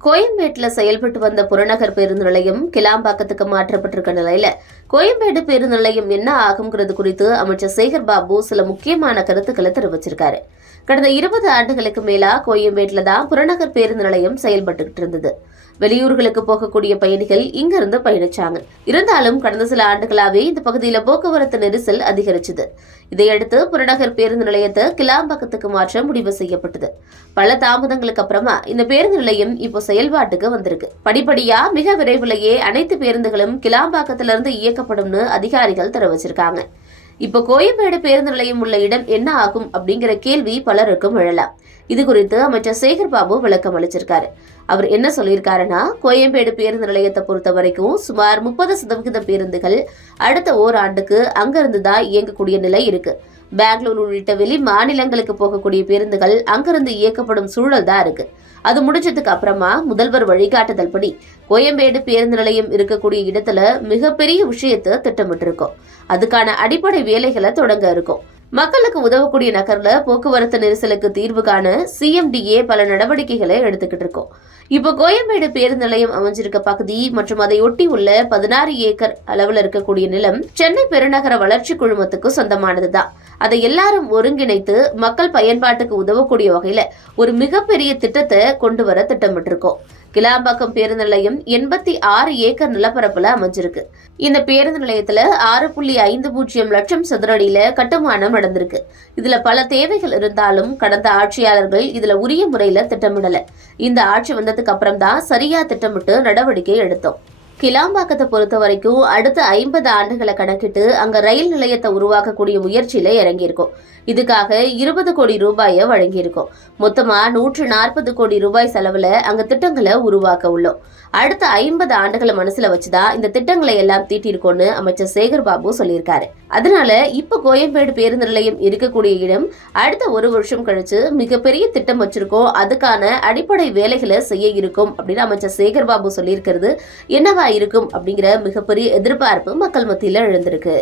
கோயம்பேட்டில் செயல்பட்டு வந்த புறநகர் பேருந்து நிலையம் கிளாம்பாக்கத்துக்கு மாற்றப்பட்டிருக்க நிலையில கோயம்பேடு பேருந்து நிலையம் என்ன ஆகுங்கிறது குறித்து அமைச்சர் சேகர் பாபு சில முக்கியமான கருத்துக்களை தெரிவிச்சிருக்காரு. கடந்த இருபது ஆண்டுகளுக்கு மேலா கோயம்பேட்டில் தான் புறநகர் பேருந்து நிலையம் செயல்பட்டுக்கிட்டு இருந்தது. வெளியூர்களுக்கு போகக்கூடிய பயணிகள் இங்கிருந்து பயணிச்சாங்க. இருந்தாலும் கடந்த சில ஆண்டுகளாகவே இந்த பகுதியில் போக்குவரத்து நெரிசல் அதிகரிச்சது. இதையடுத்து புறநகர் பேருந்து நிலையத்தை கிளாம்பாக்கத்துக்கு மாற்ற முடிவு செய்யப்பட்டது. பல தாமதங்களுக்கு அப்புறமா இந்த பேருந்து நிலையம் இப்போ செயல்பாட்டுக்கு வந்திருக்கு. படிப்படியா மிக விரைவிலேயே அனைத்து பேருந்துகளும் கிளாம்பாக்கத்திலிருந்து இயக்கப்படும்னு அதிகாரிகள் தெரிவிச்சிருக்காங்க. இப்போ கோயம்பேடு பேருந்து நிலையம் உள்ள இடம் என்ன ஆகும் அப்படிங்கிற கேள்வி பலருக்கும் எழலாம். இது குறித்து அமைச்சர் சேகர் பாபு விளக்கம் அளிச்சிருக்காரு. அவர் என்ன சொல்லியிருக்காருன்னா கோயம்பேடு பேருந்து நிலையத்தை பொறுத்த வரைக்கும் சுமார் முப்பது சதவிகித பேருந்துகள் அடுத்த ஓராண்டுக்கு அங்கிருந்து தான் இயங்கக்கூடிய நிலை இருக்கு. பெங்களூர் உள்ளிட்ட வெளி மாநிலங்களுக்கு போகக்கூடிய பேருந்துகள் அங்கிருந்து இயக்கப்படும் சூழல் தான் இருக்கு. அது முடிஞ்சதுக்கு அப்புறமா முதல்வர் வழிகாட்டுதல் படி கோயம்பேடு பேருந்து நிலையம் இருக்கக்கூடிய இடத்துல மிகப்பெரிய விஷயத்தை திட்டமிட்டிருக்கோம். அதுக்கான அடிப்படை வேலைகளை தொடங்க இருக்கும். மக்களுக்கு உதவக்கூடிய நகர்ல போக்குவரத்து நெரிசலுக்கு தீர்வு காண சிஎம்டிஏ பல நடவடிக்கைகளை எடுத்துக்கிட்டு இருக்கோம். இப்போ கோயம்பேடு பேருந்து நிலையம் அமைஞ்சிருக்க பகுதி மற்றும் அதை ஒட்டி உள்ள பதினாறு ஏக்கர் அளவில் இருக்கக்கூடிய நிலம் சென்னை பெருநகர வளர்ச்சி குழுமத்துக்கு சொந்தமானதுதான். அதை எல்லாரும் ஒருங்கிணைத்து மக்கள் பயன்பாட்டுக்கு உதவக்கூடிய வகையில ஒரு மிகப்பெரிய திட்டத்தை கொண்டு வர திட்டமிட்டிருக்கோம். கிளாம்பாக்கம் பேருந்து நிலையம் எண்பத்தி ஆறு ஏக்கர் நிலப்பரப்புல அமைஞ்சிருக்கு. இந்த பேருந்து நிலையத்துல ஆறு புள்ளி ஐந்து பூஜ்ஜியம் லட்சம் சதுரடியில கட்டுமானம் நடந்திருக்கு. இதுல பல தேவைகள் இருந்தாலும் கடந்த ஆட்சியாளர்கள் இதுல உரிய முறையில திட்டமிடல. இந்த ஆட்சி வந்ததுக்கு அப்புறம் தான் சரியா திட்டமிட்டு நடவடிக்கை எடுத்தோம். கிளாம்பாக்கத்தை பொறுத்த வரைக்கும் அடுத்த ஐம்பது ஆண்டுகளை கணக்கிட்டு அங்க ரயில் நிலையத்தை உருவாக்கக்கூடிய முயற்சியில இறங்கியிருக்கோம். இதுக்காக இருபது கோடி ரூபாயை வழங்கியிருக்கோம். மொத்தமா நூற்று நாற்பது கோடி ரூபாய் செலவுல அங்க திட்டங்களை உருவாக்க உள்ளோம். அடுத்த ஐம்பது ஆண்டுகளை மனசுல வச்சுதான் இந்த திட்டங்களை எல்லாம் தீட்டியிருக்கோம்னு அமைச்சர் சேகர் பாபு சொல்லியிருக்காரு. அதனால இப்ப கோயம்பேடு பேருந்து நிலையம் இருக்கக்கூடிய இடம் அடுத்த ஒரு வருஷம் கழிச்சு மிகப்பெரிய திட்டம் வச்சிருக்கோம். அதுக்கான அடிப்படை வேலைகளை செய்ய இருக்கும் அப்படின்னு அமைச்சர் சேகர் பாபு சொல்லியிருக்கிறது. என்னவா இருக்கும் அப்படிங்கிற மிகப்பெரிய எதிர்பார்ப்பு மக்கள் மத்தியில எழுந்திருக்கு.